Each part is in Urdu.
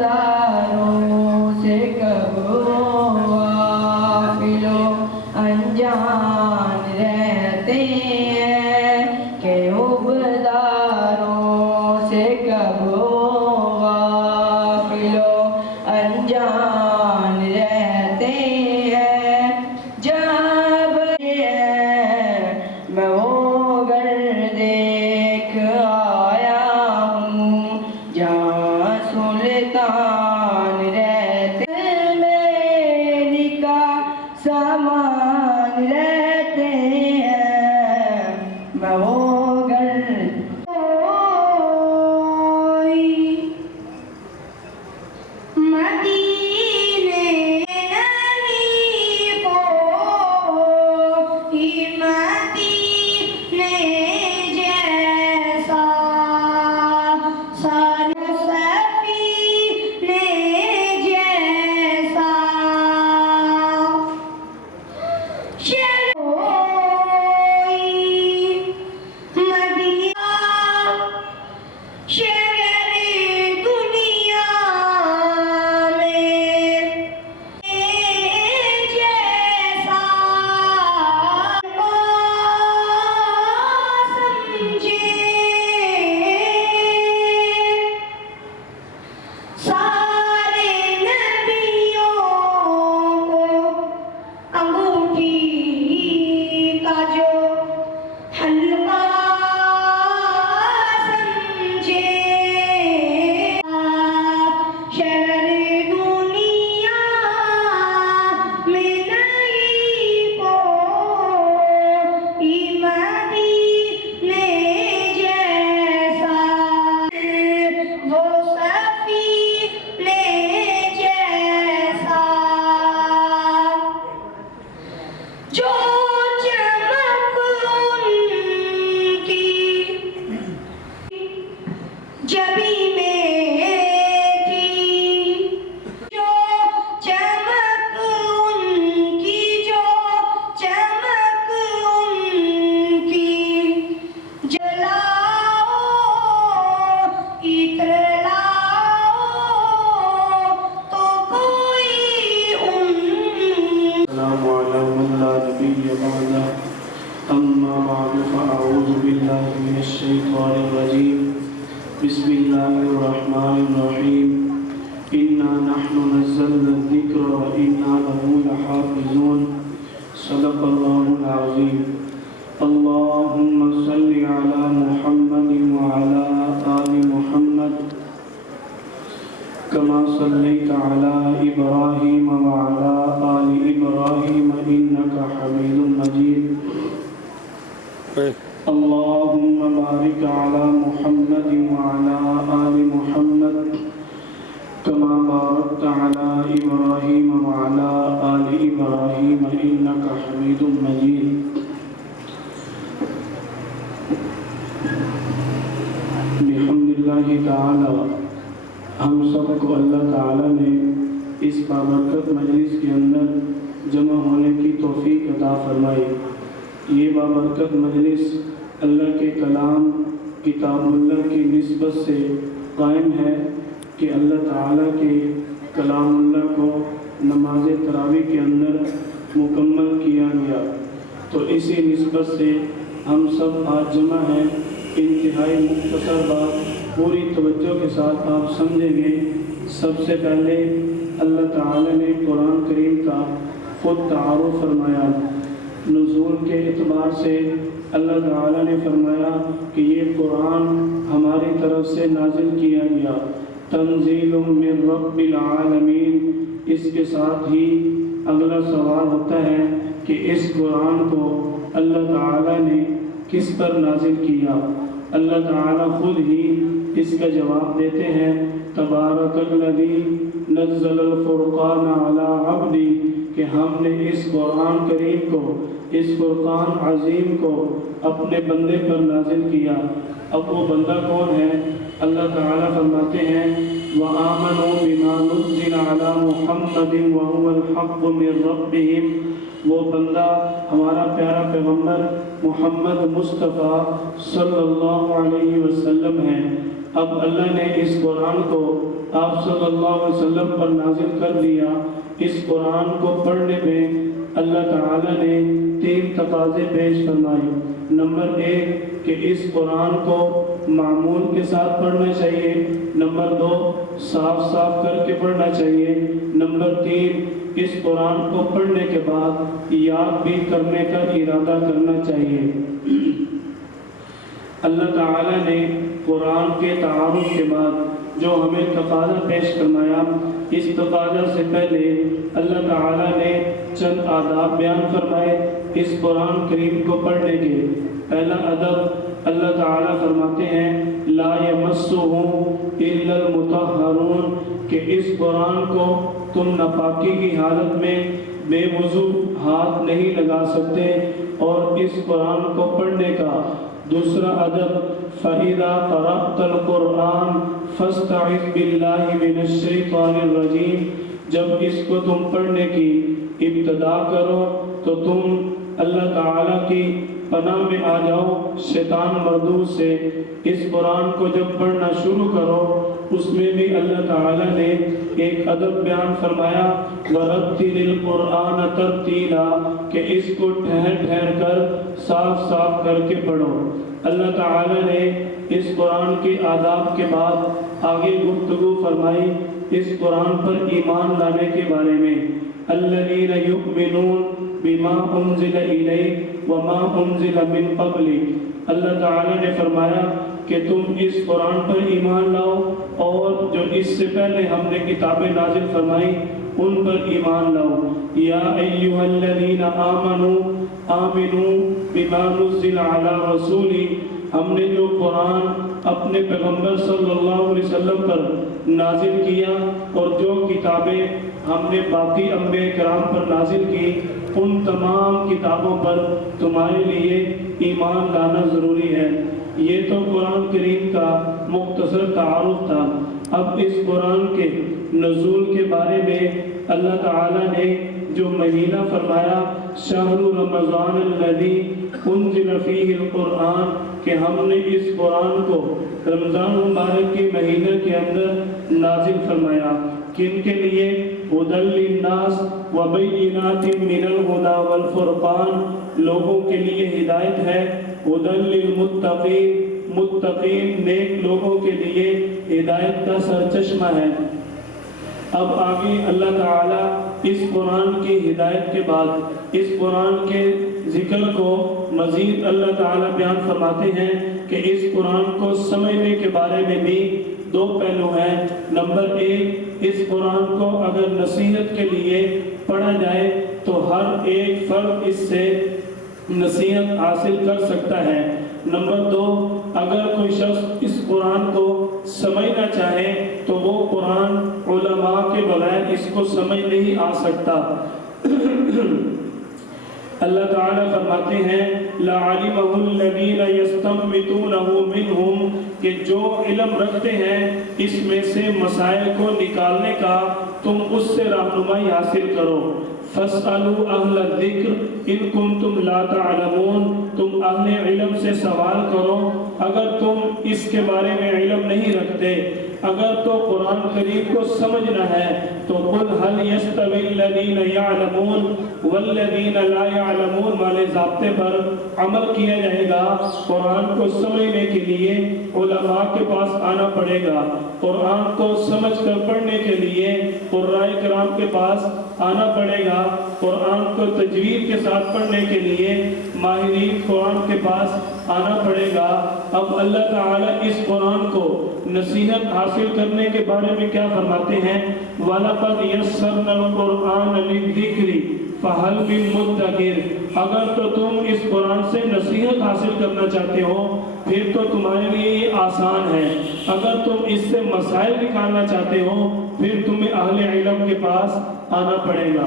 داروں سے کب غافل و انجان رہتے ہیں کہ عبداروں سے کب غافل و انجان رہتے ہیں جب میں وہ گھر دیکھ آیا ہوں جہاں سلطان رہتے میں نکاح سامان رہتے ہیں میں وہ گھر مدینے نہیں کوئی مدینے جیسا سفینے جیسا مدینہ شہر دنیا میں جیسا سمجھے سارے نبیوں کو انگوٹھی کا جو حلقہ سمجھے شہر دنیا میں نہیں کوئی مدینے جیسا وہ سفینے جیسا جو چمک ان کی جبی میں تھی جو چمک ان کی جو چمک ان کی جلاؤ عطر لاؤ تو کوئی ان السلام علیکم لا نبی بعدہ اما بعد فاعوذ باللہ من الشیطان الرجیم بسم اللہ الرحمن الرحیم انا نحن نزلنا الذکر وانا له لحافظون صدق اللہ العظیم اللہم صل علی محمد وعلی آل محمد كما صليت على إبراهيم وعلى آل إبراهيم إنك حميد مجيد اللهم بارك على محمد وعلى آل محمد كما باركت على إبراهيم وعلى آل إبراهيم إنك حميد مجيد بحمد الله تعالى ہم سب کو اللہ تعالیٰ نے اس بابرکت مجلس کے اندر جمع ہونے کی توفیق عطا فرمائی۔ یہ بابرکت مجلس اللہ کے کلام کتاب اللہ کی نسبت سے قائم ہے کہ اللہ تعالیٰ کے کلام اللہ کو نماز تراویح کے اندر مکمل کیا گیا، تو اسی نسبت سے ہم سب آج جمع ہیں۔ انتہائی مختصر بات پوری توجہ کے ساتھ آپ سمجھیں گے۔ سب سے پہلے اللہ تعالیٰ نے قرآن کریم کا خود تعارف فرمایا۔ نزول کے اعتبار سے اللہ تعالیٰ نے فرمایا کہ یہ قرآن ہماری طرف سے نازل کیا گیا، تنزیل من رب العالمین۔ اس کے ساتھ ہی اگلا سوال ہوتا ہے کہ اس قرآن کو اللہ تعالیٰ نے کس پر نازل کیا؟ اللہ تعالیٰ خود ہی اس کا جواب دیتے ہیں، تبارک الذی نزل الفرقان علی عبدی، کہ ہم نے اس قرآن کریم کو، اس فرقان عظیم کو اپنے بندے پر نازل کیا۔ اب وہ بندہ کون ہے؟ اللہ تعالیٰ فرماتے ہیں وَآمَنُوا بِمَا نُزِّلَ عَلَى مُحَمَّدٍ وَهُوَ الْحَقُّ مِنْ رَبِّهِمْ، وہ بندہ ہمارا پیارا پیغمبر محمد مصطفیٰ صلی اللہ علیہ وسلم ہے۔ اب اللہ نے اس قرآن کو آپ صلی اللہ علیہ وسلم پر نازل کر دیا۔ اس قرآن کو پڑھنے میں اللہ تعالیٰ نے 3 تقاضے پیش فرمائے۔ نمبر 1 کہ اس قرآن کو معمول کے ساتھ پڑھنا چاہیے۔ نمبر 2 صاف صاف کر کے پڑھنا چاہیے۔ نمبر 3 اس قرآن کو پڑھنے کے بعد یاد بھی کرنے کا ارادہ کرنا چاہیے۔ اللہ تعالیٰ نے قرآن کے تعارف کے بعد جو ہمیں تقاضا پیش فرمایا، اس تقاضا سے پہلے اللہ تعالیٰ نے چند آداب بیان فرمائے اس قرآن کریم کو پڑھنے کے۔ پہلا ادب اللہ تعالیٰ فرماتے ہیں لا یمسہ الا المطہرون، کہ اس قرآن کو تم ناپاکی کی حالت میں بے وضو ہاتھ نہیں لگا سکتے۔ اور اس قرآن کو پڑھنے کا دوسرا ادب فَإِذَا قَرَأْتَ الْقُرْآنَ فَاسْتَعِذْ بِاللَّهِ مِنَ الشَّيْطَانِ الرَّجِيمِ، جب اس کو تم پڑھنے کی ابتدا کرو تو تم اللہ تعالیٰ کی پناہ میں آ جاؤ شیطان مردود سے۔ اس قرآن کو جب پڑھنا شروع کرو اس میں بھی اللہ تعالیٰ نے ایک ادب بیان فرمایا وَرَتِّلِ الْقُرْآنَ تَرْتِيلًا، کہ اس کو ٹھہر ٹھہر کر صاف صاف کر کے پڑھو۔ اللہ تعالیٰ نے اس قرآن کے آداب کے بعد آگے گفتگو فرمائی اس قرآن پر ایمان لانے کے بارے میں۔ الَّذِينَ يُؤْمِنُونَ بِمَا أُنزِلَ إِلَيْكَ وَمَا أُنزِلَ مِن قَبْلِكَ، اللہ تعالیٰ نے فرمایا کہ تم اس قرآن پر ایمان لاؤ اور جو اس سے پہلے ہم نے کتابیں نازل فرمائی ان پر ایمان لاؤ۔ یا ایھا الذین آمنوا آمنوا بما نزل علی رسولی، ہم نے جو قرآن اپنے پیغمبر صلی اللہ علیہ وسلم پر نازل کیا اور جو کتابیں ہم نے باقی انبیاء کرام پر نازل کی ان تمام کتابوں پر تمہارے لیے ایمان لانا ضروری ہے۔ یہ تو قرآن کریم کا مختصر تعارف تھا۔ اب اس قرآن کے نزول کے بارے میں اللہ تعالیٰ نے جو مہینہ فرمایا شہر رمضان الذی انزل فیہ القرآن، کہ ہم نے اس قرآن کو رمضان مبارک کے مہینہ کے اندر نازل فرمایا۔ کن کے لیے؟ ھدی للناس وبینات من الھدی والفرقان، لوگوں کے لیے ہدایت ہے۔ ھدی للمتقین، متقین نیک لوگوں کے لیے ہدایت کا سرچشمہ ہے۔ اب آگے اللہ تعالیٰ اس قرآن کی ہدایت کے بعد اس قرآن کے ذکر کو مزید اللہ تعالیٰ بیان فرماتے ہیں کہ اس قرآن کو سمجھنے کے بارے میں بھی 2 پہلو ہیں۔ نمبر 1، اس قرآن کو اگر نصیحت کے لیے پڑھا جائے تو ہر ایک فرد اس سے نصیحت حاصل کر سکتا ہے۔ نمبر 2، اگر کوئی شخص اس قرآن کو سمجھنا چاہے تو وہ قرآن علماء کے بغیر اس کو سمجھ نہیں آ سکتا۔ اللہ تعالیٰ فرماتے ہیں لَعَلِمَهُ الَّذِينَ يَسْتَنبِطُونَهُ مِنْهُمْ، کہ جو علم رکھتے ہیں اس میں سے مسائل کو نکالنے کا تم اس سے رہنمائی حاصل کرو۔ فَاسْأَلُوا أَهْلَ الذِّكْرِ إِن كُنتُمْ لَا تَعْلَمُونَ، تم اہل علم سے سوال کرو اگر تم اس کے بارے میں علم نہیں رکھتے۔ اگر تو قرآن کریم کو سمجھنا ہے تو قُلْ هَلْ يَسْتَوِي الَّذِينَ يَعْلَمُونَ وَالَّذِينَ لَا يَعْلَمُونَ والے ضابطے پر عمل کیا جائے گا۔ قرآن کو سمجھنے کے لیے علماء کے پاس آنا پڑے گا، قرآن کو سمجھ کر پڑھنے کے لیے قراء کرام کے پاس آنا پڑے گا، قرآن کو تجوید کے ساتھ پڑھنے کے لیے ماہرین قرآن کے پاس آنا پڑے گا۔ اب اللہ تعالیٰ اس قرآن کو نصیحت حاصل کرنے کے بارے میں کیا فرماتے ہیں وَلَقَدْ يَسَّرْنَا الْقُرْآنَ لِلذِّكْرِ فَهَلْ مِن مُدَّكِرٍ، اگر تو تم اس قرآن سے نصیحت حاصل کرنا چاہتے ہو پھر تو تمہارے لیے یہ آسان ہے، اگر تم اس سے مسائل نکالنا چاہتے ہو پھر تمہیں اہل علم کے پاس آنا پڑے گا۔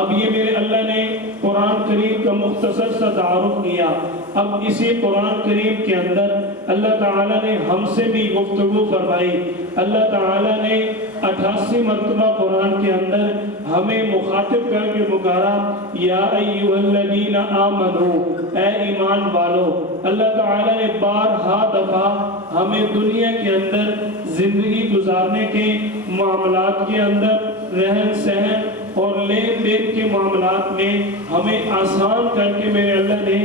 اب یہ میرے اللہ نے قرآن کریم کا مختصر سا تعارف کیا۔ اب اسی قرآن کریم کے اندر اللہ تعالیٰ نے ہم سے بھی گفتگو فرمائی۔ اللہ تعالیٰ نے 88 مرتبہ قرآن کے اندر ہمیں مخاطب کر کے پکارا یا ایھا الذین آمنوا، اے ایمان والو۔ اللہ تعالیٰ نے بارہا دفعہ ہمیں دنیا کے اندر زندگی گزارنے کے معاملات کے اندر، رہن سہن اور لین دین کے معاملات میں ہمیں آسان کر کے میرے اللہ نے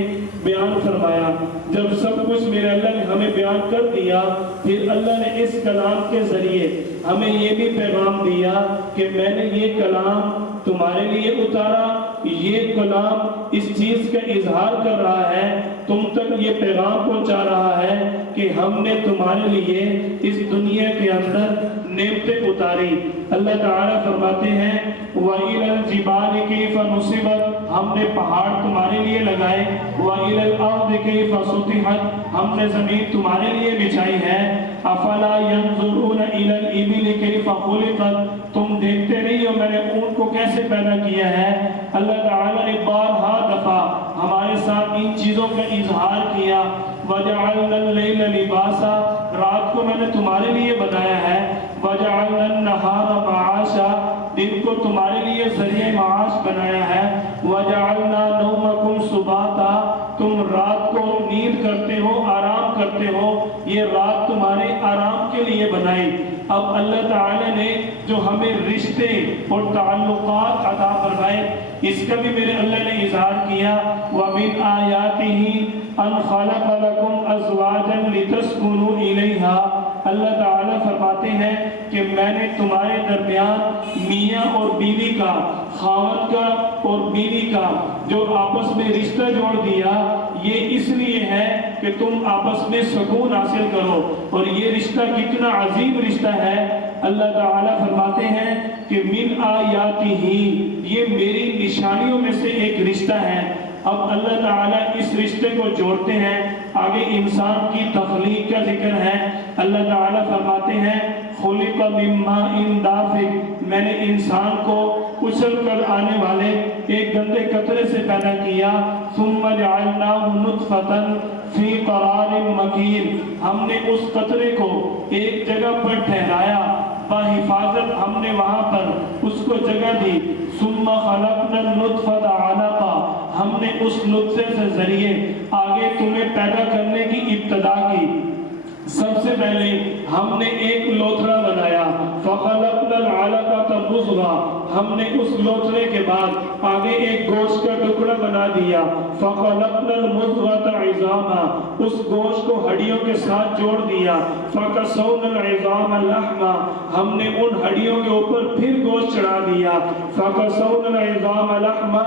بیان فرمایا۔ جب سب کچھ میرے اللہ نے ہمیں بیان کر دیا، پھر اللہ نے اس کلام کے ذریعے ہمیں یہ بھی پیغام دیا کہ میں نے یہ کلام تمہارے لیے اتارا، یہ کلام اس چیز کا اظہار کر رہا ہے، تم تک یہ پیغام پہنچا رہا ہے کہ ہم نے تمہارے لیے اس دنیا کے اندر نعمتیں اتاری۔ اللہ تعالیٰ فرماتے ہیں وَإِلَى الْجِبَالِ كَيْفَ نُصِبَتْ، ہم نے پہاڑ تمہارے لیے لگائے، وَإِلَى الْأَرْضِ كَيْفَ سُطِحَتْ، ہم نے زمین تمہارے لیے بچھائی ہے، أَفَلَا يَنظُرُونَ إِلَى الْإِبِلِ كَيْفَ خُلِقَتْ، تم دیکھتے نہیں ہو میں نے اونٹ کو کیسے پیدا کیا ہے۔ اللہ تعالیٰ نے بارہا دفعہ ہمارے ساتھ ان چیزوں کا اظہار کیا۔ وَجَعَلْنَا اللَّيْلَ لِبَاسًا، رات کو میں نے تمہارے لیے بنایا ہے، وَجَعَلْنَا النَّهَارَ مَعَاشًا، دن کو تمہارے لیے ذریعہ معاش بنایا ہے، وَجَعَلْنَا نَوْمَكُمْ سُبَاتًا، تم رات کو نیند کرتے ہو، آرام کرتے ہو، یہ رات تمہارے آرام کے لیے بنائی۔ اب اللہ تعالی نے جو ہمیں رشتے اور تعلقات عطا فرمائے، اس کا بھی میرے اللہ نے اظہار کیا۔ وَمِنْ آیَاتِهِ أَنْ خَلَقَ لَكُمْ أَزْوَاجًا لِتَسْكُنُوا إِلَيْهَا، اللہ تعالیٰ فرماتے ہیں کہ میں نے تمہارے درمیان میاں اور بیوی کا، خاوند کا اور بیوی کا جو آپس میں رشتہ جوڑ دیا، یہ اس لیے ہے کہ تم آپس میں سکون حاصل کرو۔ اور یہ رشتہ کتنا عظیم رشتہ ہے، اللہ تعالیٰ فرماتے ہیں کہ من آیاتہ، یہ میری نشانیوں میں سے ایک رشتہ ہے۔ اب اللہ تعالیٰ اس رشتے کو جوڑتے ہیں، آگے انسان کی تخلیق کا ذکر ہے۔ اللہ تعالیٰ فرماتے ہیں خلق من ماء دافق، میں نے انسان کو اچھل کر آنے والے ایک گندے قطرے سے پیدا کیا۔ ثم جعلناه نطفة فی قرار مکین، ہم نے اس قطرے کو ایک جگہ پر ٹھہرایا، بحفاظت ہم نے وہاں پر اس کو جگہ دی۔ ثم خلقنا النطفة علقا، ہم نے اس نطفے سے ذریعے آگے تمہیں پیدا کرنے کی ابتدا کی۔ سب سے پہلے ہم نے ایک لوتھڑا بنایا، فخلقنا العلقة مضغة، ہم نے اس لوتھڑے کے بعد آگے ایک گوشت کا ٹکڑا بنا دیا، فخلقنا المضغة عظاما، اس گوشت کو ہڈیوں کے ساتھ جوڑ دیا، فکسونا العظام لحما، ہم نے ان ہڈیوں کے اوپر پھر گوشت چڑھا دیا، فکسونا العظام لحما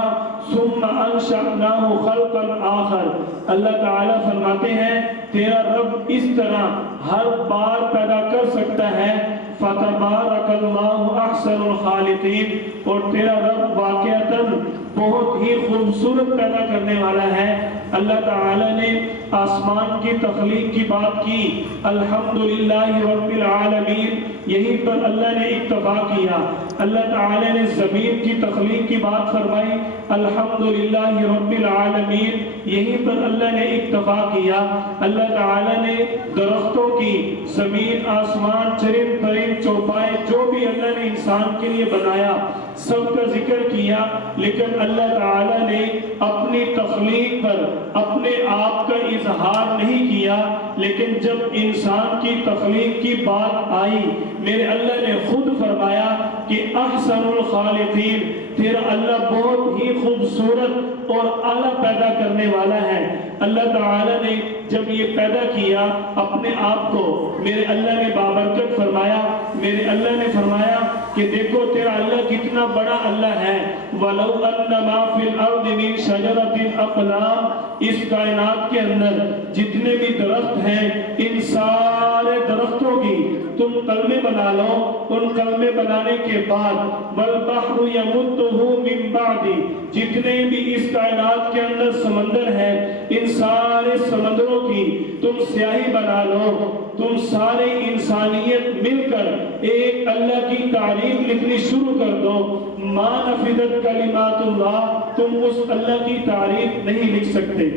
ثم انشأناه خلقا آخر۔ اللہ تعالیٰ فرماتے ہیں تیرا رب اس طرح ہر بار پیدا کر سکتا ہے، فتبارک اللہ احسن الخالقین، اور تیرا رب واقعتاً بہت ہی خوبصورت پیدا کرنے والا ہے۔ اللہ تعالیٰ نے آسمان کی تخلیق کی بات کی، الحمدللہ رب العالمین، یہیں پر اللہ نے اکتفا کیا۔ اللہ تعالیٰ نے زمین کی تخلیق کی بات فرمائی، الحمدللہ رب العالمین، یہیں پر اللہ نے اکتفا کیا۔ اللہ تعالیٰ نے درختوں کی، زمین، آسمان، چرند پرند، چوپائے، جو بھی اللہ نے انسان کے لیے بنایا، سب کا ذکر کیا، لیکن اللہ تعالیٰ نے اپنی تخلیق پر اپنے آپ کا اظہار نہیں کیا، لیکن جب انسان کی تخلیق کی بات آئی، میرے اللہ نے خود فرمایا کہ احسن الخالقین، تیرا اللہ بہت ہی خوبصورت اور اعلیٰ پیدا کرنے والا ہے۔ اللہ تعالیٰ نے جب یہ پیدا کیا اپنے آپ کو، میرے اللہ نے بابرکت فرمایا، میرے اللہ نے فرمایا کہ دیکھو تیرا اللہ کتنا بڑا اللہ ہے۔ وَلَوْ أَنَّ مَا فِي الْأَرْضِ مِن شَجَرَةٍ أَقْلَامٍ، اس کائنات کے اندر جتنے بھی درخت ہیں، ان سارے درختوں کی تم کلمے بنا لو، ان کلمے بنانے کے بعد وَالْبَحْرُ يَمُدُّهُ مِن بَعْدِ، جتنے بھی اس کائنات کے اندر سمندر ہیں، ان سارے سمندروں کی تم سیاہی بنا لو، تم سارے انسانیت مل کر ایک اللہ کی تعریف لکھنی شروع کر دو، ما نفدت کلمات اللہ، تم اس اللہ کی تعریف نہیں لکھ سکتے۔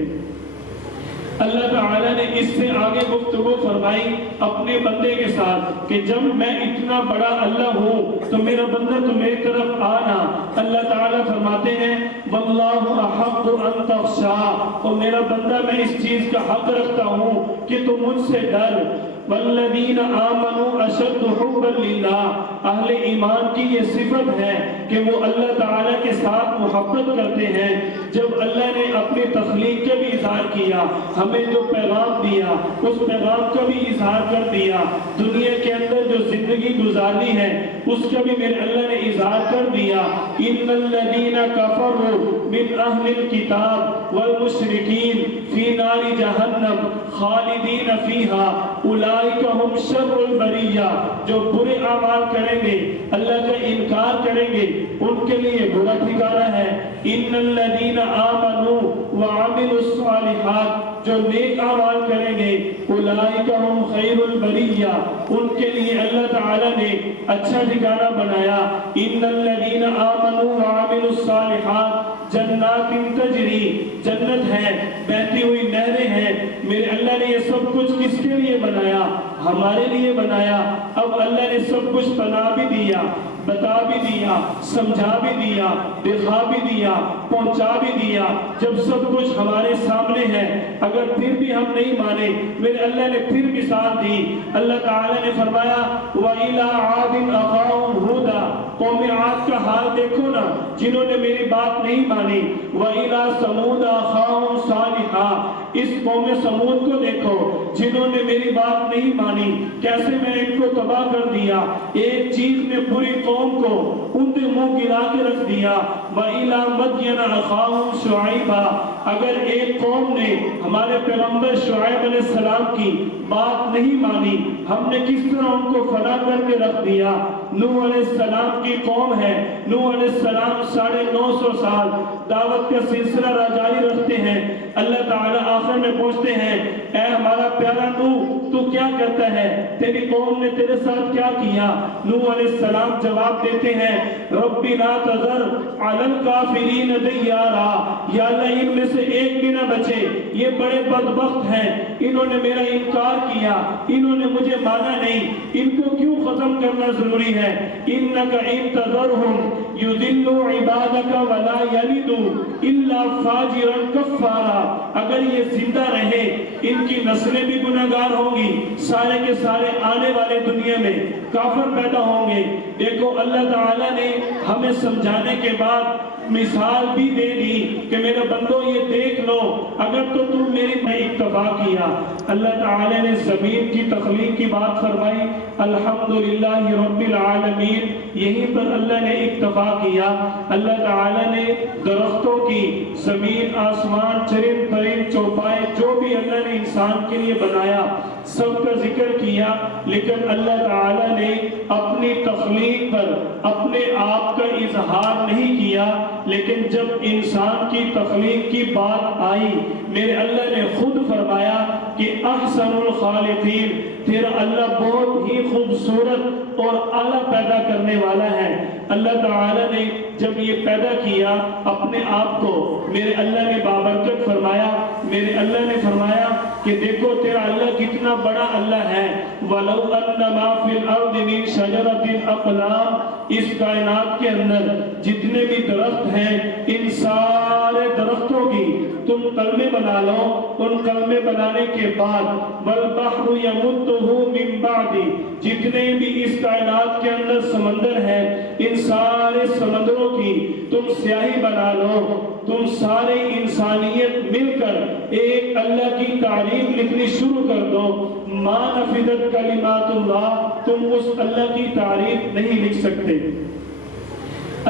اللہ تعالیٰ نے اس سے آگے گفتگو فرمائی اپنے بندے کے ساتھ کہ جب میں اتنا بڑا اللہ ہوں تو میرا بندہ تو میری طرف آنا۔ اللہ تعالیٰ فرماتے ہیں واللہ احق ان تخشا، اور میرا بندہ میں اس چیز کا حق رکھتا ہوں کہ تم مجھ سے ڈر۔ والذین آمنوا اشد حبا للہ، اہل ایمان کی یہ صفت ہے کہ وہ اللہ تعالیٰ کے ساتھ محبت کرتے ہیں۔ جب اللہ نے اپنی تخلیق کا بھی اظہار کیا، ہمیں جو پیغام دیا اس پیغام کا بھی اظہار کر دیا، دنیا کے اندر جو زندگی گزارنی ہے اس کا بھی میرے اللہ نے اظہار کر دیا۔ ان الذین کفروا من اہل الکتاب والمشرکین فی نار جہنم خالدین فیہا اولئک ہم شر البریہ، جو برے اعمال کریں گے، اللہ کا انکار کریں گے، ان کے لیے برا ٹھکانہ ہے۔ ان الذین آمنوا وعملوا الصالحات، جو نیک اعمال کریں گے، اولئک ہم خیر البریہ، ان کے لیے اللہ تعالیٰ نے اچھا ٹھکانہ بنایا۔ ان الذین آمنوا وعملوا الصالحات جنات تجری، جنت ہے، بہتی ہوئی نہریں ہیں۔ میرے اللہ نے یہ سب کچھ کس کے لیے بنایا؟ ہمارے لیے بنایا۔ اب اللہ نے سب کچھ بنا بھی دیا، بتا بھی دیا، سمجھا بھی دیا، دکھا بھی دیا، پہنچا بھی دیا۔ جب سب کچھ ہمارے سامنے ہے، اگر پھر بھی ہم نہیں مانے، میرے اللہ نے پھر مثال دی۔ اللہ تعالیٰ نے فرمایا وَإِلَىٰ عَادٍ أَخَاهُمْ هُودًا، قوم عاد کا حال دیکھو نا، جنہوں نے میری بات نہیں مانی۔ وَإِلَىٰ ثَمُودَ أَخَاهُمْ صَالِحًا، اس قوم سمود کو دیکھو جنہوں نے میری بات نہیں مانی، کیسے میں ان کو تباہ کر دیا۔ ایک چیز نے پوری قوم کو ان کے منہ گرا کے رکھ دیا۔ وَإِلَىٰ مَدْيَنَ أَخَاهُمْ شُعَيْبًا، اگر ایک قوم نے ہمارے پیغمبر شعیب علیہ السلام کی بات نہیں مانی، ہم نے کس طرح ان کو فنا کر کے رکھ دیا۔ نوح علیہ السلام کی قوم ہے، نوح علیہ السلام 950 سال دعوت کا سلسلہ جاری رکھتے ہیں۔ اللہ تعالیٰ آخر میں پوچھتے ہیں اے ہمارا پیارا نوح، تو کیا کہتا ہے؟ تیری قوم نے تیرے ساتھ کیا کیا؟ نوح علیہ السلام جواب دیتے ہیں رب لا تذر علی الکافرین دیارا، یا اللہ ان میں سے ایک بھی نہ بچے، یہ بڑے بدبخت ہیں، انہوں نے میرا انکار کیا، انہوں نے مجھے مانا نہیں، ان کو کیوں ختم کرنا ضروری ہے؟ انک ان تذرہم یضلوا عبادک ولا یلدوا الا فاجرا کفارا، اگر یہ زندہ رہے ان کی نسلیں بھی گناہگار ہوں گی، سارے کے سارے آنے والے دنیا میں کافر پیدا ہوں گے۔ دیکھو اللہ تعالیٰ نے ہمیں سمجھانے کے بعد مثال بھی دے دی کہ میرے بندو یہ دیکھ لو، اگر تو تم میری میں اکتفا کیا۔ اللہ تعالیٰ نے زمین کی تخلیق کی بات فرمائی، الحمدللہ رب العالمین، یہیں پر اللہ نے اکتفا کیا۔ اللہ تعالیٰ نے درختوں کی، زمین، آسمان، چرند پرند، چوپائے، جو بھی اللہ نے انسان کے لیے بنایا سب کا ذکر کیا، لیکن اللہ تعالیٰ نے اپنی تخلیق پر اپنے آپ کا اظہار نہیں کیا۔ لیکن جب انسان کی تخلیق کی بات آئی، میرے اللہ نے خود فرمایا کہ احسن الخالقین، تیرا اللہ بہت ہی خوبصورت اور اعلیٰ پیدا کرنے والا ہے۔ اللہ تعالیٰ نے جب یہ پیدا کیا اپنے آپ کو، میرے اللہ نے بابرکت فرمایا، میرے اللہ نے فرمایا کہ دیکھو تیرا اللہ کتنا بڑا اللہ ہے۔ وَلَوْ أَنَّ مَا فِي الْأَرْضِ مِن شَجَرَةٍ أَقْلَامٍ، اس کائنات کے اندر جتنے بھی درخت ہیں، ان سارے درختوں کی تم کلمے بنا لو، ان کلمے بنانے کے بعد وَالْبَحْرُ يَمُدُّهُ مِن بَعْدِ، جتنے بھی اس کائنات کے اندر سمندر ہیں، ان سارے سمندروں کی تم سیاہی بنا لو، تم سارے انسانیت مل کر ایک اللہ کی تعریف لکھنی شروع کر دو، ما نفدت کلمات اللہ، تم اس اللہ کی تعریف نہیں لکھ سکتے۔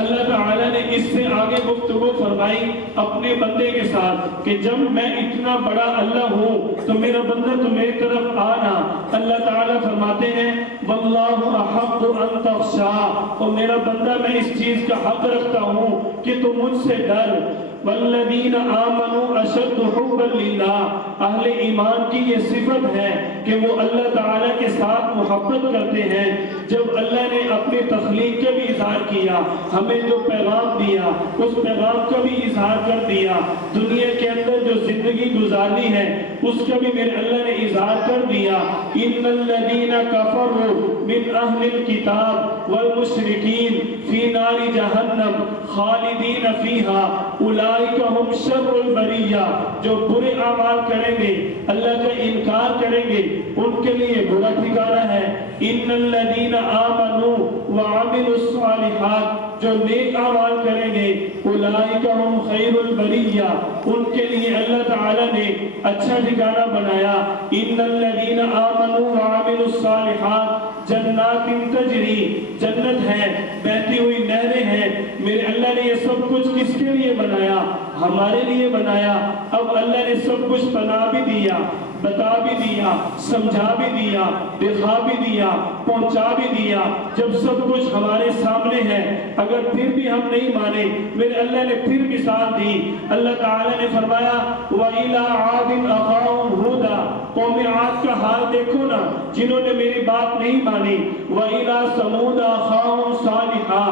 اللہ تعالیٰ نے اس سے آگے گفتگو فرمائی اپنے بندے کے ساتھ کہ جب میں اتنا بڑا اللہ ہوں تو میرا بندہ تو میری طرف آنا۔ اللہ تعالیٰ فرماتے ہیں واللہ احق ان تخشا، اور میرا بندہ میں اس چیز کا حق رکھتا ہوں کہ تو مجھ سے ڈر۔ والذین آمنوا اشد حبا للہ، اہل ایمان کی یہ صفت ہے کہ وہ اللہ تعالیٰ کے ساتھ محبت کرتے ہیں۔ جب اللہ نے اپنی تخلیق کا بھی اظہار کیا، ہمیں جو پیغام دیا اس پیغام کا بھی اظہار کر دیا، دنیا کے اندر جو زندگی گزارنی ہے اس کا بھی میرے اللہ نے اظہار کر دیا۔ ان الذین کفروا من اہل الکتاب والمشرکین فی نار جہنم خالدین فیہا اولئک ہم شر البریہ، جو برے اعمال کریں گے، اللہ کا انکار کریں گے، ان کے لیے برا ٹھکانہ ہے۔ ان الذین آمنوا وعملوا الصالحات، جو نیک اعمال کریں گے، اولئک ہم خیر البریہ، ان کے لیے اللہ تعالیٰ نے اچھا ٹھکانہ بنایا۔ ان الذین آمنوا وعملوا الصالحات جنات تجری، جنت ہے، بہتی ہوئی نہریں ہیں۔ میرے اللہ نے یہ سب کچھ کس کے لیے بنایا؟ ہمارے لیے بنایا۔ اب اللہ نے سب کچھ بنا بھی دیا، بتا بھی دیا، سمجھا بھی دیا، دکھا بھی دیا، پہنچا بھی دیا۔ جب سب کچھ ہمارے سامنے ہے، اگر پھر بھی ہم نہیں مانے، میرے اللہ نے پھر مثال دی۔ اللہ تعالیٰ نے فرمایا وَإِلَىٰ عَادٍ أَخَاهُمْ هُودًا، قوم عاد کا حال دیکھو نا، جنہوں نے میری بات نہیں مانی۔ وَإِلَىٰ ثَمُودَ أَخَاهُمْ صَالِحًا،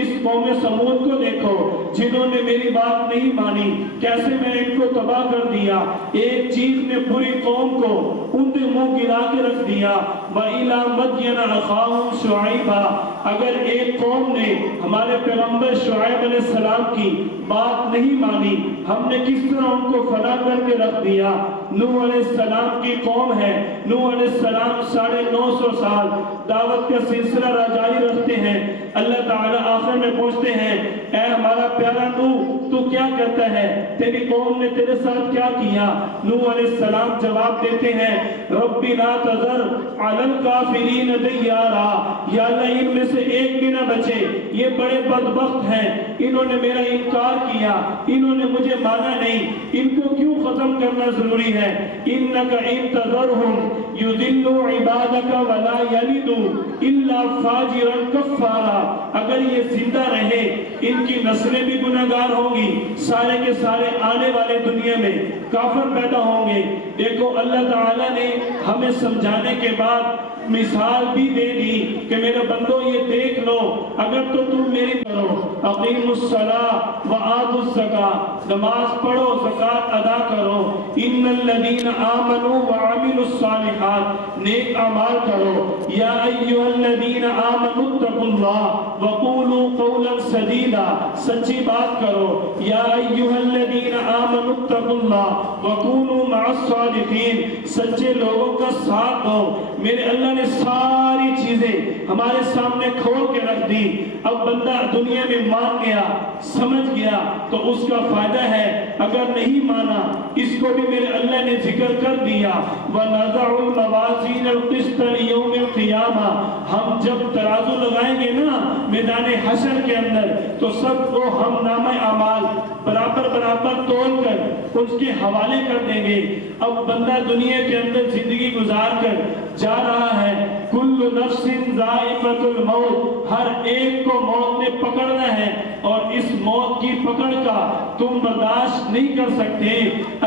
اس قوم سمود کو دیکھو جنہوں نے میری بات نہیں مانی، کیسے میں ان کو تباہ کر دیا۔ ایک چیخ نے پوری قوم کو ان کے منہ گرا کے رکھ دیا۔ وَإِلَىٰ مَدْيَنَ أَخَاهُمْ شُعَيْبًا، اگر ایک قوم نے ہمارے پیغمبر شعیب علیہ السلام کی بات نہیں مانی، ہم نے کس طرح ان کو فنا کر کے رکھ دیا۔ نوح علیہ السلام کی قوم ہے، نوح علیہ السلام 950 سال دعوت کا سلسلہ جاری رکھتے ہیں۔ اللہ تعالیٰ آخر میں پوچھتے ہیں اے ہمارا پیارا نوح، تو کیا کہتا ہے؟ تیری قوم نے تیرے ساتھ کیا کیا؟ نوح علیہ السلام جواب دیتے ہیں رب لا تذر علی الکافرین دیارا، یا اللہ ان میں سے ایک بھی نہ بچے، یہ بڑے بدبخت ہیں، انہوں نے میرا انکار کیا، انہوں نے مجھے مانا نہیں، ان کو کیوں ختم کرنا ضروری ہے؟ انک ان تذرہم یضلوا عبادک ولا یلدوا الا فاجرا کفارا، اگر یہ زندہ رہے ان کی نسلیں بھی گناہگار ہوں گی، سارے کے سارے آنے والے دنیا میں کافر پیدا ہوں گے۔ دیکھو اللہ تعالیٰ نے ہمیں سمجھانے کے بعد مثال بھی دے دی کہ میرے بندو یہ دیکھ لو، اگر تو تم میری کرو اقیموا الصلاۃ وآتوا الزکاۃ، نماز پڑھو، زکوٰۃ ادا کرو، ان الذین آمنوا وعملوا الصالحات، نیک اعمال کرو، یا ایھا الذین آمنوا اتقوا اللہ وقولوا قولا سدیدا، سچی بات کرو، یا ایھا الذین آمنوا اتقوا اللہ وکونوا مع الصادقین، سچے لوگوں کا ساتھ دو۔ میرے اللہ نے ساری چیزیں ہمارے سامنے کھول کے رکھ دی۔ اب بندہ دنیا میں مان گیا، سمجھ گیا تو اس کا فائدہ ہے، اگر نہیں مانا اس کو بھی میرے اللہ نے ذکر کر دیا۔ وَنَضَعُ الْمَوَازِينَ الْقِسْطَ لِيَوْمِ الْقِيَامَةِ، ہم جب ترازو لگائیں گے نا میدان حشر کے اندر، تو سب کو ہم نامہ اعمال برابر برابر تول کر اس کے حوالے کر دیں گے۔ اب بندہ دنیا کے اندر زندگی گزار کر جا رہا ہے، کل نفس ذائقۃ الموت، ہر ایک کو موت نے پکڑنا ہے، اور اس موت کی پکڑ کا تم برداشت نہیں کر سکتے۔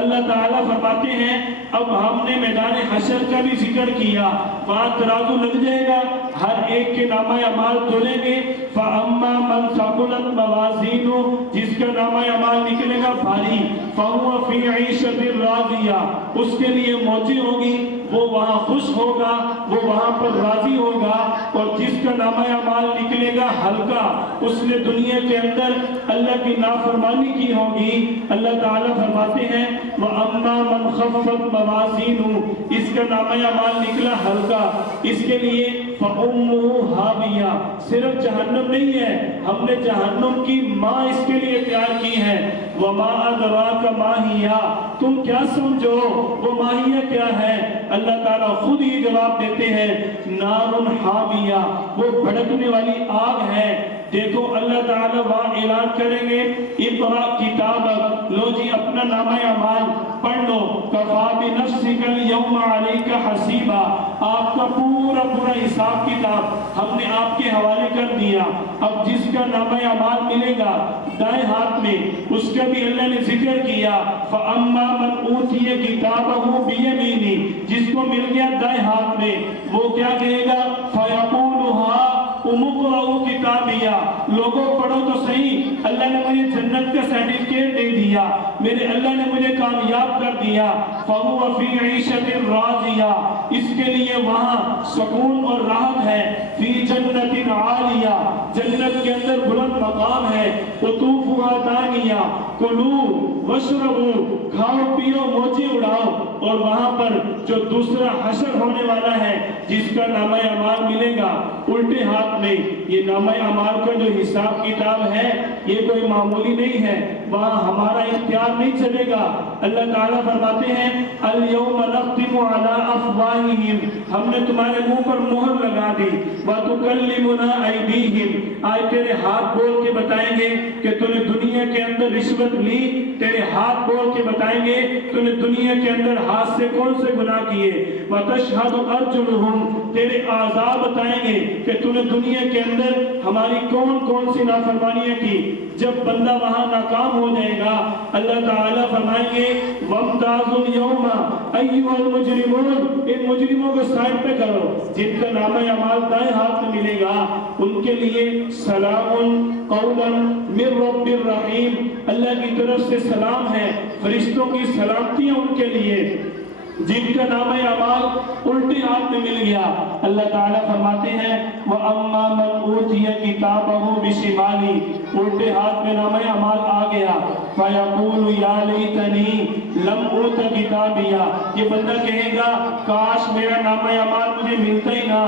اللہ تعالیٰ فرماتے ہیں اب ہم نے میدان حشر کا بھی ذکر کیا، وہاں ترازو لگ جائے گا، ہر ایک کے نامہ اعمال تولیں گے۔ فَأَمَّا مَنْ ثَقُلَتْ مَوَازِينُهُ، جس کا نامہ اعمال نکلے گا بھاری، فَهُوَ فِي عِيشَةٍ رَاضِيَةٍ، اس کے لیے موجی ہوگی، وہ وہاں خوش ہوگا، وہ وہاں پر راضی ہوگا۔ اور جس کا نامہ اعمال نکلے گا ہلکا، اس نے دنیا کے اندر اللہ کی نافرمانی کی ہوگی۔ اللہ تعالیٰ فرماتے ہیں وَأَمَّا مَنْ خَفَّتْ مَوَازِينُهُ، اس کا نامہ اعمال نکلا ہلکا، اس کے لیے فَأُمُّهُ هَاوِيَةٌ، صرف جہنم نہیں ہے، ہم نے جہنم کی ماں اس کے لیے تیار کی ہے۔ وَمَا أَدْرَاكَ مَا هِيَ، تم کیا سمجھو وہ ماہیہ کیا ہے؟ اللہ تعالیٰ خود ہی جواب دیتے ہیں نار حامیہ، وہ بھڑکنے والی آگ ہے۔ دیکھو اللہ تعالیٰ وہاں اعلان کریں گے اقرأ کتابک، لو جی اپنا نامہ اعمال پڑھ لو، کفا بنفسک اليوم علیک حسیبا، آپ کا پورا حساب کتاب ہم نے آپ کے حوالے کر دیا۔ اب جس کا نامہ اعمال ملے گا دائیں ہاتھ میں، اس کا بھی اللہ نے ذکر کیا فَأَمَّا مَنْ أُوتِيَ كِتَابَهُ بِيَمِينِهِ، جس کو مل گیا دائیں ہاتھ میں، وہ کیا کہے گا فَيَقُولُ هَا اقرؤوا کتابیہ، لوگوں پڑھو تو صحیح، اللہ نے مجھے جنت کا سرٹیفکیٹ دے دیا، میرے اللہ نے مجھے کامیاب کر دیا۔ فَهُوَ فِي عِيشَةٍ رَاضِيَةٍ، اس کے لیے وہاں سکون اور راحت ہے۔ فِي جَنَّةٍ عَالِيَةٍ، جنت کے اندر بلند مقام قطوفها دانیہ کلو وشربو کھاؤ پیو موجے اڑاؤ اور وہاں پر جو دوسرا حشر ہونے والا ہے جس کا نامہ اعمال ملے گا الٹے ہاتھ میں یہ نامہ اعمال کا جو حساب کتاب ہے یہ کوئی معمولی نہیں ہے وہاں ہمارا اختیار نہیں چلے گا اللہ تعالیٰ فرماتے ہیں اليوم نختم علی افواہہم ہم نے تمہارے منہ پر مہر لگا دی وتکلمنا ایدیہم آج تیرے ہاتھ بول کے بتائیں گے کہ تو نے دنیا کے اندر رشوت لی تیرے ہاتھ بول کے بتائیں گے تو نے دنیا کے اندر ہاتھ سے کون سے گناہ کیے وتشہد ارجلہم تیرے اعضاء بتائیں گے کہ تو نے دنیا کے اندر ہماری کون کون سی نافرمانیاں کی جب بندہ وہاں ناکام ہو جائے گا اللہ تعالیٰ فرمائیں گے وَامْتَازُوا الْيَوْمَ أَيُّهَا الْمُجْرِمُونَ ان مجرموں کو سائڈ پہ کرو جن کا نامہ اعمال دائیں ہاتھ میں ملے گا ان کے لیے سلام قولا من رب الرحیم اللہ کی طرف سے سلام ہے فرشتوں کی سلامتیاں ان کے لیے جن کا نامہ اعمال الٹے ہاتھ میں مل گیا اللہ تعالیٰ فرماتے ہیں وَأَمَّا مَنْ أُوتِيَ كِتَابَهُ بِشِمَالِهِ الٹے ہاتھ میں نامہ اعمال آ گیا فَيَقُولُ يَا لَيْتَنِي لَمْ أُوتَ كِتَابِيَا یہ بندہ کہے گا کاش میرا نامہ اعمال مجھے ملتا ہی نہ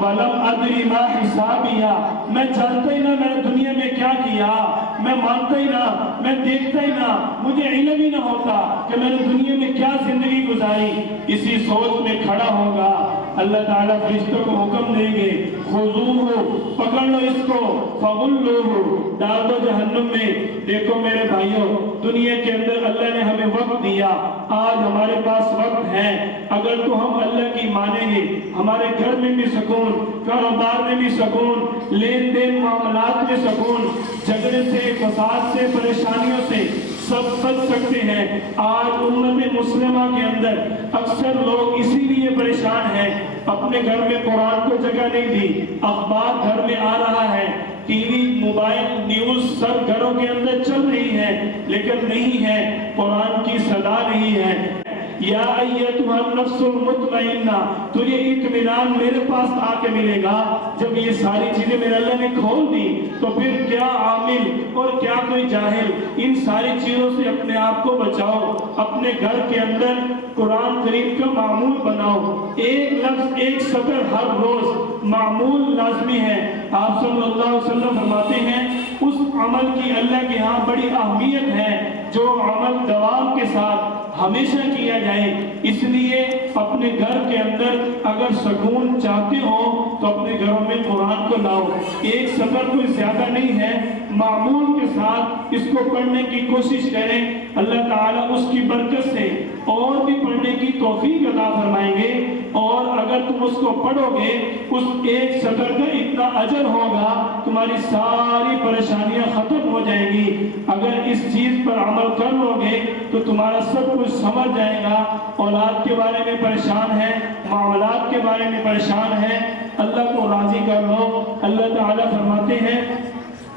وَلَمْ أَدْرِ مَا حِسَابِيَا میں جانتا ہی نہ میں نے دنیا میں کیا کیا میں مانتا ہی نہ میں دیکھتا ہی نہ مجھے علم ہی نہ ہوتا کہ میں نے دنیا میں کیا زندگی گزاری اسی سوچ میں کھڑا ہوگا اللہ تعالیٰ فرشتوں کو حکم دیں گے خذوہ پکڑ لو اس کو فغلوہ ڈال دو جہنم میں دیکھو میرے بھائیوں دنیا کے اندر اللہ نے ہمیں وقت دیا آج ہمارے پاس وقت ہے اگر تو ہم اللہ کی مانیں گے ہمارے گھر میں بھی سکون کاروبار میں بھی سکون لین دین معاملات میں سکون جھگڑے سے فساد سے پریشانیوں سے سب بچ سکتے ہیں آج امت مسلمہ کے اندر اکثر لوگ اسی لیے پریشان ہیں اپنے گھر میں قرآن کو جگہ نہیں دی اخبار گھر میں آ رہا ہے ٹی وی موبائل نیوز سب گھروں کے اندر چل رہی ہے لیکن نہیں ہے قرآن کی صدا نہیں ہے یا ایتھا النفس المطمئنہ تجھے اطمینان میرے پاس آ کے ملے گا جب یہ ساری چیزیں میرے اللہ نے کھول دی تو پھر کیا عامل اور کیا کوئی جاہل ان ساری چیزوں سے اپنے آپ کو بچاؤ اپنے گھر کے اندر قرآن کریم کا معمول بناؤ ایک لفظ ایک سطر ہر روز معمول لازمی ہے آپ صلی اللہ علیہ وسلم فرماتے ہیں اس عمل کی اللہ کے ہاں بڑی اہمیت ہے جو عمل دوام کے ساتھ ہمیشہ کیا جائے اس لیے اپنے گھر کے اندر اگر سکون چاہتے ہو تو اپنے گھروں میں قرآن کو لاؤ ایک سفر کوئی زیادہ نہیں ہے معمول کے ساتھ اس کو پڑھنے کی کوشش کریں اللہ تعالیٰ اس کی برکت سے اور بھی پڑھنے کی توفیق عطا فرمائیں گے اور اگر تم اس کو پڑھو گے اس ایک سطر کا اتنا اجر ہوگا تمہاری ساری پریشانیاں ختم ہو جائیں گی اگر اس چیز پر عمل کر لو گے تو تمہارا سب کچھ سمجھ جائے گا اولاد کے بارے میں پریشان ہے معاملات کے بارے میں پریشان ہے اللہ کو راضی کر لو اللہ تعالیٰ فرماتے ہیں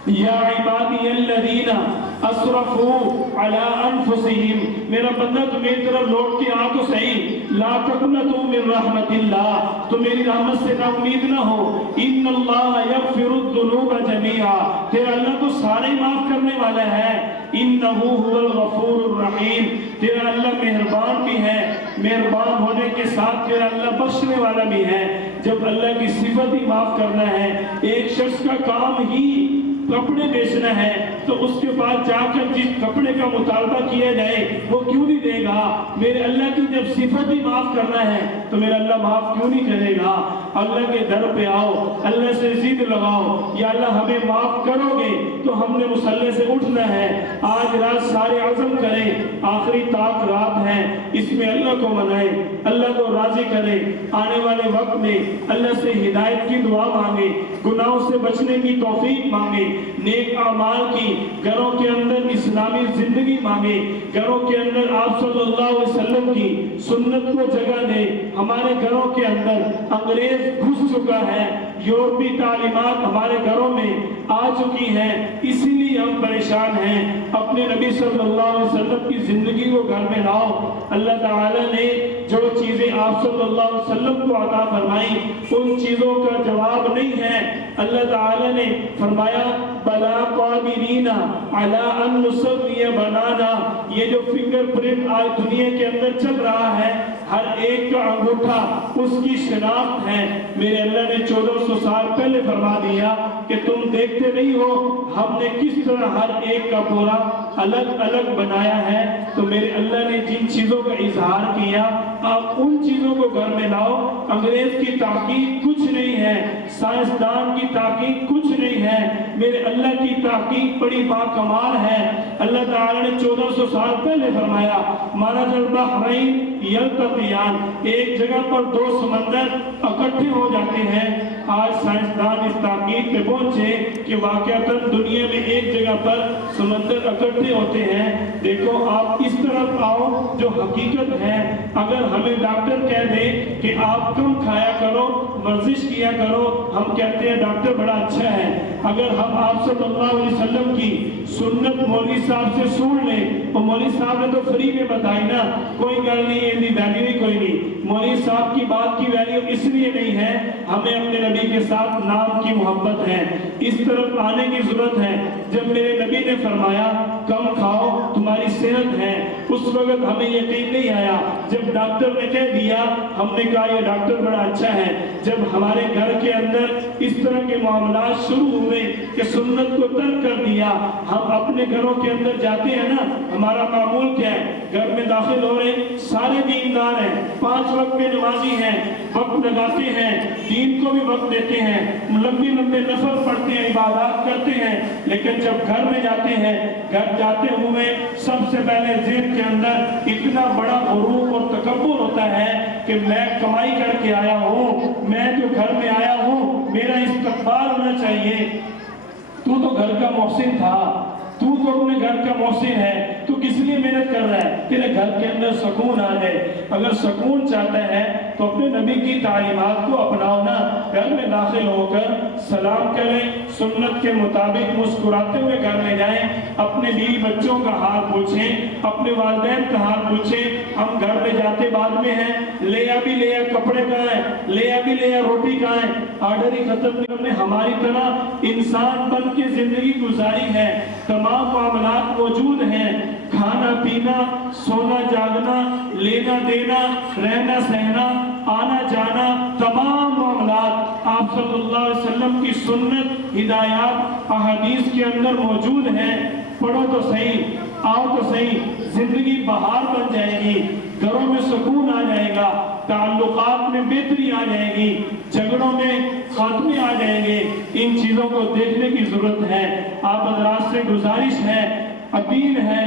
یا عبادی الذین اسرفوا علی انفسہم میرا بندہ تو میری طرف لوٹ کے آ تو صحیح لا تقنطوا من رحمت اللہ تو میری رحمت سے نا امید نہ ہو ان اللہ یغفر الذنوب جميعا تیرا اللہ تو سارے معاف کرنے والا ہے انہ هو الغفور الرحیم تیرا اللہ مہربان بھی ہے مہربان ہونے کے ساتھ تیرا اللہ بخشنے والا بھی ہے جب اللہ کی صفت ہی معاف کرنا ہے ایک شخص کا کام ہی کپڑے بیچنا ہے تو اس کے بعد جا کر جس کپڑے کا مطالبہ کیا جائے وہ کیوں نہیں دے گا میرے اللہ کی جب صفت ہی معاف کرنا ہے تو میرا اللہ معاف کیوں نہیں کرے گا اللہ کے در پہ آؤ اللہ سے ضد لگاؤ یا اللہ ہمیں معاف کرو گے تو ہم نے مصلی سے اٹھنا ہے آج رات سارے عزم کریں آخری طاق رات ہے اس میں اللہ کو منائے اللہ کو راضی کرے آنے والے وقت میں اللہ سے ہدایت کی دعا مانگے گناہوں سے بچنے کی توفیق مانگے نیک اعمال کی گھروں کے اندر اسلامی زندگی مانگے گھروں کے اندر آپ صلی اللہ علیہ وسلم کی سنت کو جگہ دے ہمارے گھروں کے اندر انگریز گھس چکا ہے، یورپی تعلیمات ہمارے گھروں میں آ چکی ہیں، اسی لیے ہم پریشان ہیں۔ اپنے نبی صلی اللہ علیہ وسلم کی زندگی کو گھر میں لاؤ۔ اللہ تعالیٰ نے جو چیزیں آپ صلی اللہ علیہ وسلم کو عطا فرمائیں ان چیزوں کا جواب نہیں ہے۔ اللہ تعالیٰ نے فرمایا بلا قادرین علی ان نسوی بنانا، یہ جو فنگر پرنٹ آج دنیا کے اندر چل رہا ہے، ہر ایک کا انگوٹھا اس کی شناخت ہے۔ میرے اللہ نے 1400 سال پہلے فرما دیا کہ تم دیکھتے نہیں ہو ہم نے کس طرح ہر ایک کا پورا الگ الگ بنایا ہے۔ تو میرے اللہ نے جن چیزوں کا اظہار کیا آپ ان چیزوں کو گھر میں لاؤ۔ انگریز کی تحقیق کچھ نہیں ہے، سائنسدان کی تحقیق کچھ نہیں ہے، میرے اللہ کی تحقیق بڑی باکمال ہے۔ اللہ تعالیٰ نے 1400 سال پہلے فرمایا مرج البحرین یلتقیان، ایک جگہ پر دو سمندر اکٹھے ہو جاتے ہیں۔ آج سائنسدان اس تحقیق پہ پہنچے کہ واقعتاً دنیا میں ایک جگہ پر سمندر اکٹھے ہوتے ہیں۔ دیکھو آپ اس طرف آؤ جو حقیقت ہے۔ اگر ہمیں ڈاکٹر کہہ دے کہ آپ کم کھایا کرو، ورزش کیا کرو، ہم کہتے ہیں ڈاکٹر بڑا اچھا ہے۔ اگر ہم آپ صلی اللہ علیہ وسلم کی سنت مولوی صاحب سے سن لیں، اور مولوی صاحب نے تو فری میں بتائی نا، کوئی گل نہیں، یہ ویلیو ہی کوئی نہیں۔ مولوی صاحب کی بات کی ویلیو اس لیے نہیں ہے، ہمیں اپنے نبی کے ساتھ نام کی محبت ہے، اس طرف آنے کی ضرورت ہے۔ جب میرے نبی نے فرمایا کم کھاؤ تمہاری صحت ہے، اس وقت ہمیں یقین نہیں آیا۔ جب ڈاکٹر نے کہہ دیا ہم نے کہا یہ ڈاکٹر بڑا اچھا ہے۔ جب ہمارے گھر کے اندر اس طرح کے معاملات شروع ہوئے کہ سنت کو ترک کر دیا، ہم اپنے گھروں کے اندر جاتے ہیں نا، ہمارا معمول کیا ہے؟ گھر میں داخل ہو رہے سارے دیندار ہیں، 5 وقت میں نمازی ہیں، وقت لگاتے ہیں، دین کو بھی وقت دیتے ہیں، لمبے لمبے نفل پڑھتے ہیں، عبادات کرتے ہیں، لیکن جب گھر میں جاتے ہیں، گھر جاتے ہوئے سب سے پہلے ذہن کے اندر اتنا بڑا غرور اور تکبر ہوتا ہے کہ میں کمائی کر کے آیا ہوں، میں جو گھر میں آیا ہوں میرا استقبال ہونا چاہیے۔ تو گھر کا محسن تھا، تو اپنے گھر کا محسن ہے، تو کس لیے محنت کر رہا ہے؟ تیرے گھر کے اندر سکون آ جائے۔ اگر سکون چاہتا ہے تو اپنے نبی کی تعلیمات کو اپناؤ نا، گھر میں داخل ہو کر سلام کریں، سنت کے مطابق مسکراتے ہوئے گھر میں جائیں، اپنے بیوی بچوں کا حال پوچھیں، اپنے والدین کا حال پوچھیں۔ ہم گھر میں جاتے بعد میں ہیں، لے آ کپڑے کہاں ہیں، لے آ روٹی کہاں ہے، آرڈر ہی ختم نہیں۔ ہم نے ہماری طرح انسان بن کے زندگی گزاری ہے، تمام معاملات موجود ہیں، کھانا پینا، سونا جاگنا، لینا دینا، رہنا سہنا، آنا جانا، تمام معاملات آپ صلی اللہ علیہ وسلم کی سنت ہدایات احادیث کے اندر موجود ہیں۔ پڑھو تو صحیح، آؤ تو صحیح، زندگی بہار بن جائے گی، گھروں میں سکون آ جائے گا، تعلقات میں بہتری آ جائے گی، جھگڑوں میں خاتمے آ جائیں گے۔ ان چیزوں کو دیکھنے کی ضرورت ہے۔ آپ حضرات سے گزارش ہے، اپیل ہے،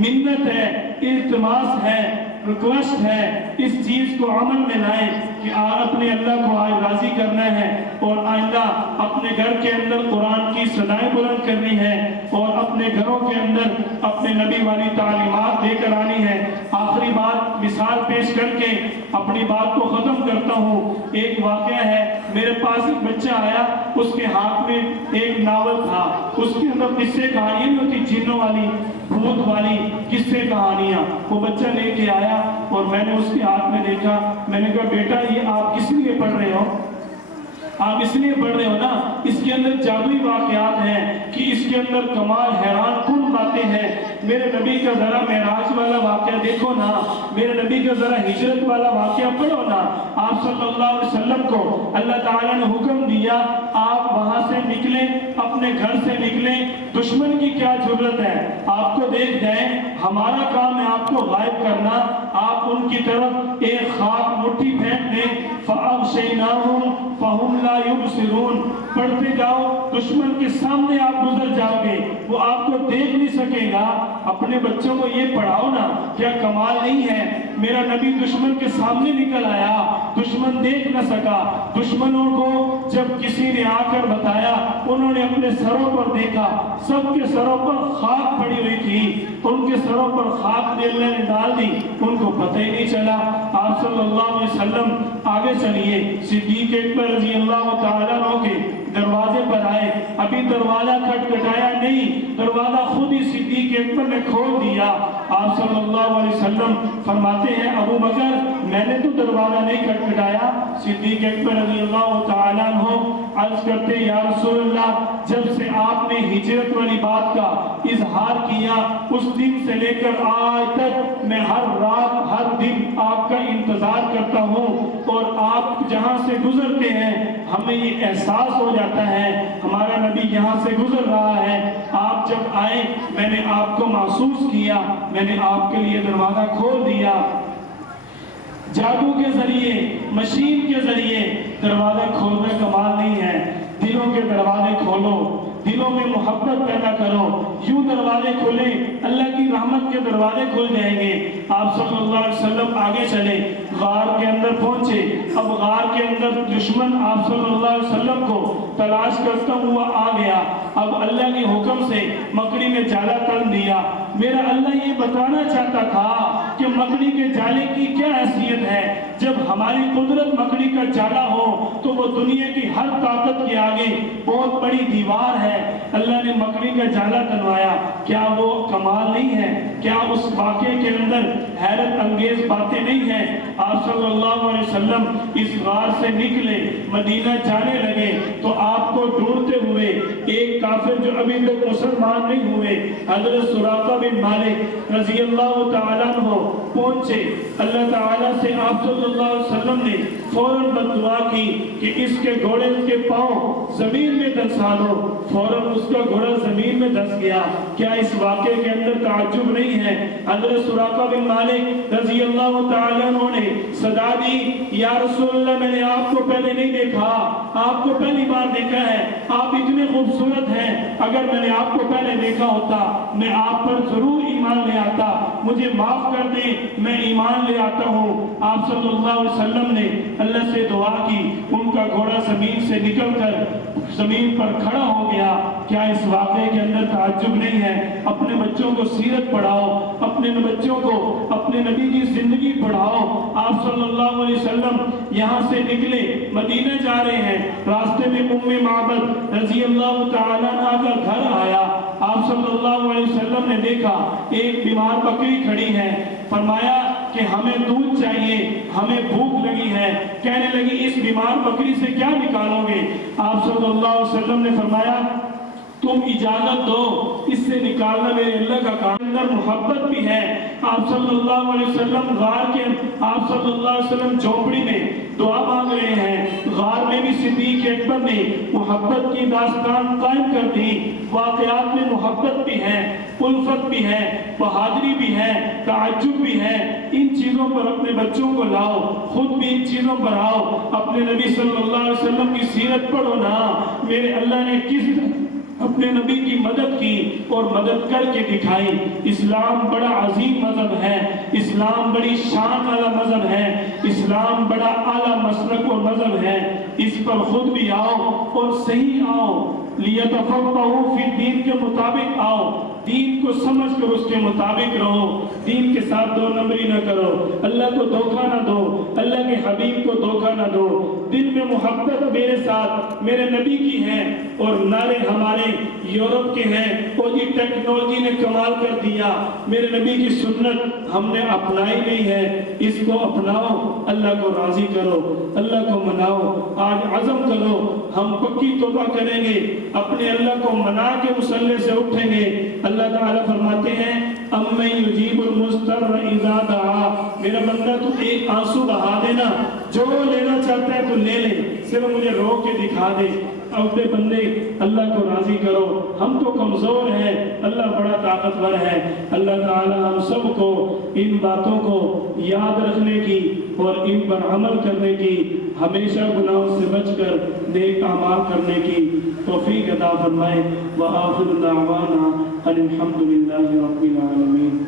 منت ہے، التماس ہے، ریکویسٹ ہے، اس چیز کو عمل میں لائیں کہ اپنے اللہ کو آج راضی کرنا ہے، اور آئندہ اپنے گھر کے اندر قرآن کی صدائیں بلند کرنی ہے، اور اپنے گھروں کے اندر اپنے نبی والی تعلیمات لے کر آنی ہے۔ آخری بات مثال پیش کر کے اپنی بات کو ختم کرتا ہوں۔ ایک واقعہ ہے، میرے پاس ایک بچہ آیا، اس کے ہاتھ میں ایک ناول تھا، اس کے اندر قصے کہانیاں نہیں ہوتی، جنوں والی، بھوت والی قصے کہانیاں۔ وہ بچہ لے کے آیا اور میں نے اس کے ہاتھ میں دیکھا، میں نے کہا بیٹا یہ آپ کس لیے پڑھ رہے ہو؟ آپ اس لیے پڑھ رہے ہو نا، اس کے اندر جادوئی واقعات ہیں کہ اس کے اندر کمال حیران کن باتیں ہیں۔ میرے نبی کا ذرا معراج والا واقعہ دیکھو نا، میرے نبی کا ذرا ہجرت والا واقعہ پڑھو نا۔ آپ صلی اللہ علیہ وسلم کو اللہ تعالیٰ نے حکم دیا آپ وہاں سے نکلیں، اپنے گھر سے نکلیں، دشمن کی کیا ضرورت ہے، آپ کو دیکھ جائیں، ہمارا کام ہے آپ کو غائب کرنا۔ آپ ان کی طرف ایک خاک مٹھی پھینک دیں، فَأَغْشَيْنَاهُمْ فَهُمْ لَا يُبْصِرُونَ، پڑھتے جاؤ، دشمن کے سامنے آپ گزر جاؤ گے، وہ آپ کو دیکھ نہیں سکے گا۔ اپنے بچوں کو یہ پڑھاؤ نا، کیا کمال نہیں ہے؟ میرا نبی دشمن کے سامنے نکل آیا، دشمن دیکھ نہ سکا۔ دشمنوں کو جب کسی نے آ کر بتایا، انہوں نے اپنے سروں پر دیکھا، سب کے سروں پر خاک پڑی ہوئی تھی، ان کے سروں پر خاک نے اللہ نے ڈال دی، ان کو پتہ ہی نہیں چلا۔ آپ صلی اللہ علیہ وسلم آگے چلیے، صدیق اکبر رضی اللہ تعالیٰ عنہ کے دروازے پر آئے، ابھی دروازہ کھٹکھٹایا نہیں، دروازہ خود ہی صدیق اکبر نے کھول دیا۔ آپ صلی اللہ علیہ وسلم فرماتے ہیں، ابو بکر میں نے تو دروازہ نہیں کھٹکھٹایا۔ صدیق اکبر رضی اللہ تعالیٰ عنہ عرض کرتے، یا رسول اللہ، جب سے آپ نے ہجرت والی بات کا اظہار کیا، اس دن سے لے کر آج تک میں ہر رات ہر دن آپ کا انتظار کرتا ہوں، اور آپ جہاں سے گزرتے ہیں ہمیں یہ احساس ہو جاتا ہے ہمارا نبی یہاں سے گزر رہا ہے۔ آپ جب آئے میں نے آپ کو محسوس کیا، میں نے آپ کے لیے دروازہ کھول دیا۔ جادو کے ذریعے، مشین کے ذریعے دروازہ کھولنا کمال نہیں ہے۔ دلوں کے دروازے کھولو، دلوں میں محبت پیدا کرو، یوں دروازے کھولیں، اللہ کی رحمت کے دروازے کھل جائیں گے۔ آپ صلی اللہ علیہ وسلم آگے چلے، غار کے اندر پہنچے۔ اب غار کے اندر دشمن آپ صلی اللہ علیہ وسلم کو تلاش کرتا ہوا آ گیا۔ اب اللہ کے حکم سے مکڑی نے جالا تن دیا۔ میرا اللہ یہ بتانا چاہتا تھا کہ مکڑی کے جالے کی کیا حیثیت ہے۔ جب ہماری قدرت مکڑی کا جالا ہو تو وہ دنیا کی ہر طاقت کے آگے بہت بڑی دیوار ہے۔ اللہ نے مکڑی کا جالا تنوایا، کیا وہ کمال نہیں ہے؟ کیا اس واقعے کے اندر حیرت انگیز باتیں نہیں ہیں؟ آپ صلی اللہ علیہ وسلم اس غار سے نکلے، مدینہ جانے لگے تو آپ کو ڈھونڈتے ہوئے ایک کافر جو ابھی تک مسلمان نہیں ہوئے، حضرت سراقہ بن مالک رضی اللہ تعالیٰ عنہ پہنچے۔ اللہ تعالیٰ سے آپ صلی اللہ علیہ وسلم نے فوراً بددعا کی کہ اس کے گھوڑے کے پاؤں زمین میں دھنسا دو۔ فوراً اس کا گھوڑا زمین میں دھنس گیا۔ کیا اس واقعے کے اندر تعجب نہیں ہے؟ حضرت سراقہ بن مالک رضی اللہ تعالیٰ عنہ نے صدا دی، یا رسول اللہ میں نے آپ کو پہلے نہیں دیکھا، آپ کو پہلی بار دیکھا ہے، آپ اتنے خوبصورت ہیں، اگر میں نے آپ کو پہلے دیکھا ہوتا میں آپ پر ضرور ایمان لے آتا، مجھے معاف کر دیں، میں ایمان لے آتا ہوں۔ آپ صلی اللہ علیہ وسلم نے اللہ سے دعا کی، ان کا گھوڑا زمین سے نکل کر زمین پر کھڑا ہو گیا۔ کیا اس واقعے کے اندر تعجب نہیں ہے؟ اپنے بچوں کو سیرت پڑھاؤ، اپنے بچوں کو اپنے نبی کی زندگی پڑھاؤ۔ آپ صلی اللہ علیہ وسلم یہاں سے نکلے، مدینہ جا رہے ہیں، راستے میں ام معبد رضی اللہ تعالیٰ عنہ کا گھر آیا۔ آپ صلی اللہ علیہ وسلم نے دیکھا ایک بیمار بکری کھڑی ہے، فرمایا کہ ہمیں دودھ چاہیے، ہمیں بھوک لگی ہے۔ کہنے لگی اس بیمار بکری سے کیا نکالو گے؟ آپ صلی اللہ علیہ وسلم نے فرمایا تم اجازت دو، اس سے نکالنا میرے اللہ کا کام۔ اندر محبت بھی ہے۔ آپ صلی اللہ علیہ وسلم غار کے، آپ صلی اللہ علیہ وسلم جھونپڑی میں دعا مانگ رہے ہیں، غار میں بھی صدیق اکبر نے محبت کی داستان قائم کر دی۔ واقعات میں محبت بھی ہے، الفت بھی ہے، بہادری بھی ہے، تعجب بھی ہے۔ ان چیزوں پر اپنے بچوں کو لاؤ، خود بھی ان چیزوں پر آؤ، اپنے نبی صلی اللہ علیہ وسلم کی سیرت پڑھو نا، میرے اللہ نے کس اپنے نبی کی مدد کی اور مدد کر کے دکھائی۔ اسلام بڑا عظیم مذہب ہے، اسلام بڑی شان والا مذہب ہے، اسلام بڑا اعلیٰ مسلک اور مذہب ہے۔ اس پر خود بھی آؤ اور صحیح آؤ، لیتفقہوا فی الدین کے مطابق آؤ، دین کو سمجھ کر اس کے مطابق رہو، دین کے ساتھ دو نمبری نہ کرو، اللہ کو دھوکہ نہ دو، اللہ کے حبیب کو دھوکہ نہ دو۔ دل میں محبت میرے ساتھ میرے نبی کی ہے اور نعرے ہمارے یورپ کے ہیں، اور یہ ٹیکنالوجی نے کمال کر دیا، میرے نبی کی سنت ہم نے اپنائی نہیں ہے، اس کو اپناؤ، اللہ کو راضی کرو، اللہ کو مناؤ۔ آج عزم کرو، ہم پکی توبہ کریں گے، اپنے اللہ کو منا کے مصلی سے اٹھیں گے۔ اللہ تعالیٰ فرماتے ہیں اَمَّن يُجِيبُ الْمُضْطَرَّ إِذَا دَعَاهُ، میرا بندہ تو ایک آنسو بہا دینا، جو لینا چاہتا ہے تو لے لے، صرف مجھے رو کے دکھا دے۔ اپنے بندے اللہ کو راضی کرو، ہم تو کمزور ہیں، اللہ بڑا طاقتور ہے۔ اللہ تعالیٰ ہم سب کو ان باتوں کو یاد رکھنے کی اور ان پر عمل کرنے کی، ہمیشہ گناہوں سے بچ کر نیک اعمال کرنے کی توفیق عطا فرمائے۔ وآخر دعوانا الحمدللہ رب العالمین۔